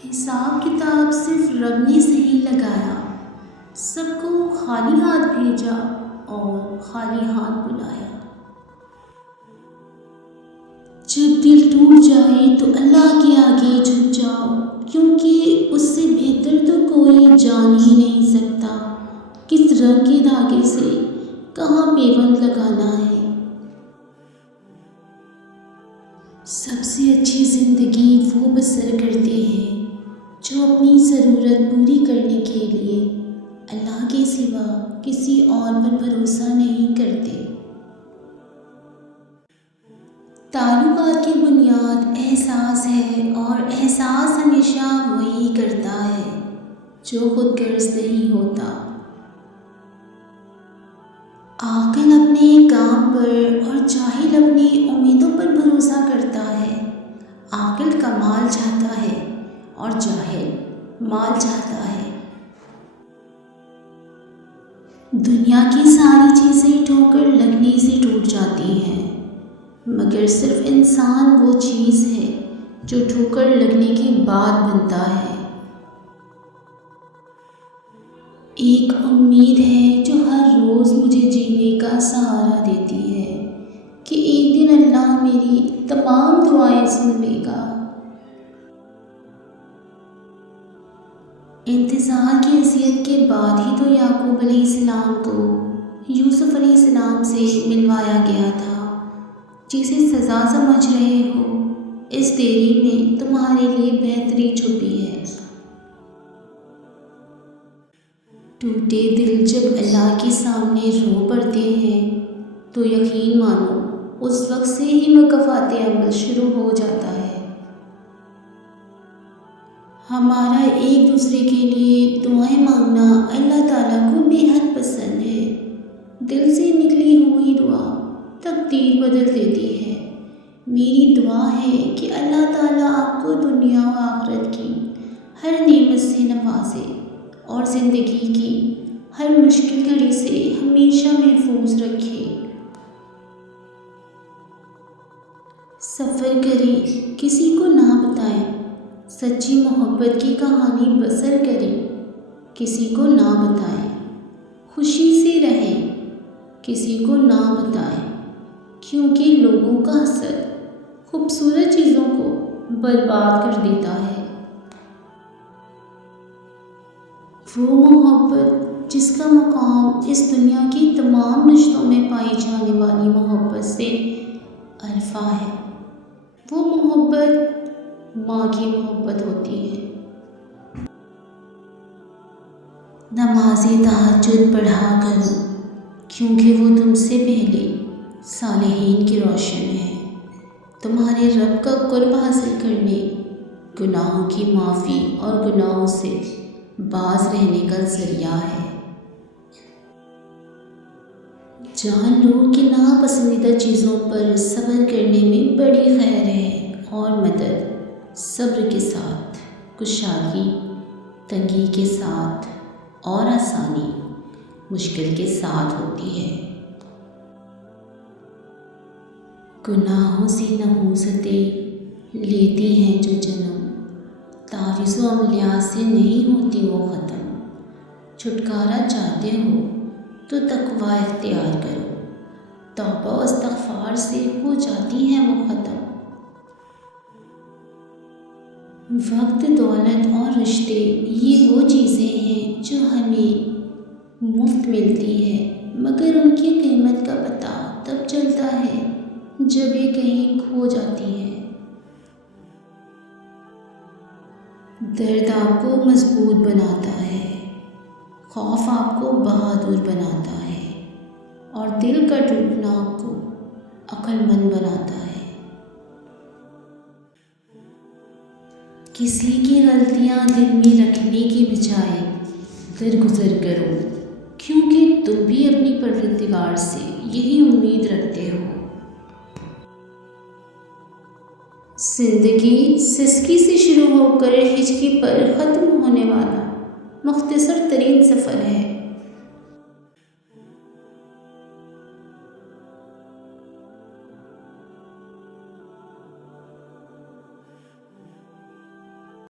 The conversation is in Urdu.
حساب کتاب صرف رب نے صحیح لگایا، سب کو خالی ہاتھ بھیجا اور خالی ہاتھ بلایا۔ جب دل ٹوٹ جائے تو اللہ کے آگے جھک جاؤ، کیونکہ اس سے بہتر تو کوئی جان ہی نہیں سکتا کس رنگ کے دھاگے سے کہاں پیوند لگانا ہے۔ سب سے اچھی زندگی وہ بسر کرتے ہیں جو اپنی ضرورت پوری کرنے کے لیے اللہ کے سوا کسی اور پر بھروسہ نہیں کرتے۔ تعلقات کی بنیاد احساس ہے، اور احساس ہمیشہ وہی کرتا ہے جو خود غرض نہیں ہوتا۔ عاقل اپنے کام پر اور جاہل اپنی امیدوں پر بھروسہ کرتا ہے۔ عاقل کمال چاہتا ہے اور جاہل مال چاہتا ہے۔ دنیا کی ساری چیزیں ٹھوکر لگنے سے ٹوٹ جاتی ہیں، مگر صرف انسان وہ چیز ہے جو ٹھوکر لگنے کے بعد بنتا ہے۔ ایک امید ہے جو ہر روز مجھے جینے کا سہارا دیتی ہے کہ ایک دن اللہ میری تمام دعائیں سن لے گا۔ انتظار کی اذیت کے بعد ہی تو یعقوب علیہ السلام کو یوسف علیہ السلام سے ملوایا گیا تھا۔ جسے سزا سمجھ رہے ہو، اس دیری میں تمہارے لیے بہتری چھپی ہے۔ ٹوٹے دل جب اللہ کے سامنے رو پڑتے ہیں تو یقین مانو اس وقت سے ہی مکافات عمل شروع ہو جاتا ہے۔ ہمارا ایک دوسرے کے لیے دعائیں مانگنا اللہ تعالیٰ کو بے حد پسند ہے۔ دل سے نکلی ہوئی دعا تقدیر بدل دیتی ہے۔ میری دعا ہے کہ اللہ تعالیٰ آپ کو دنیا و آخرت کی ہر نعمت سے نوازے اور زندگی کی ہر مشکل گھڑی سے ہمیشہ محفوظ رکھے۔ سفر کریں، کسی کو نہ بتائیں، سچی محبت کی کہانی بسر کریں، کسی کو نہ بتائیں۔ خوشی سے رہیں، کسی کو نہ بتائیں، کیونکہ لوگوں کا حسد خوبصورت چیزوں کو برباد کر دیتا ہے۔ وہ محبت جس کا مقام اس دنیا کی تمام رشتوں میں پائی جانے والی محبت سے عرفہ ہے، وہ محبت ماں کی محبت ہوتی ہے۔ نماز تہجد پڑھا کرو، کیونکہ وہ تم سے پہلے صالحین کی روشن ہے، تمہارے رب کا قرب حاصل کرنے، گناہوں کی معافی اور گناہوں سے باز رہنے کا ذریعہ ہے۔ جان لو کہ ناپسندیدہ چیزوں پر صبر کرنے میں بڑی خیر ہے، اور مدد صبر کے ساتھ، کشادگی تنگی کے ساتھ، اور آسانی مشکل کے ساتھ ہوتی ہے۔ گناہوں سے نحوستیں لیتی ہیں جو جنم، تعویذ و عملیات سے نہیں ہوتی وہ ختم۔ چھٹکارا چاہتے ہو تو تقوی اختیار کرو، توبہ و استغفار سے ہو جاتی ہیں وہ ختم۔ وقت، دولت اور رشتے یہ وہ چیزیں ہیں جو ہمیں مفت ملتی ہے، مگر ان کی قیمت کا پتہ تب چلتا ہے جب یہ کہیں کھو جاتی ہے۔ درد آپ کو مضبوط بناتا ہے، خوف آپ کو بہادر بناتا ہے، اور دل کا ٹوٹنا آپ کو عقل مند بناتا ہے۔ کسی کی غلطیاں دل میں رکھنے کی بجائے درگزر کرو، کیونکہ تم بھی اپنی پروردگار سے یہی امید رکھتے ہو۔ زندگی سسکی سے شروع ہو کر ہچکی پر ختم ہونے والا مختصر ترین سفر ہے۔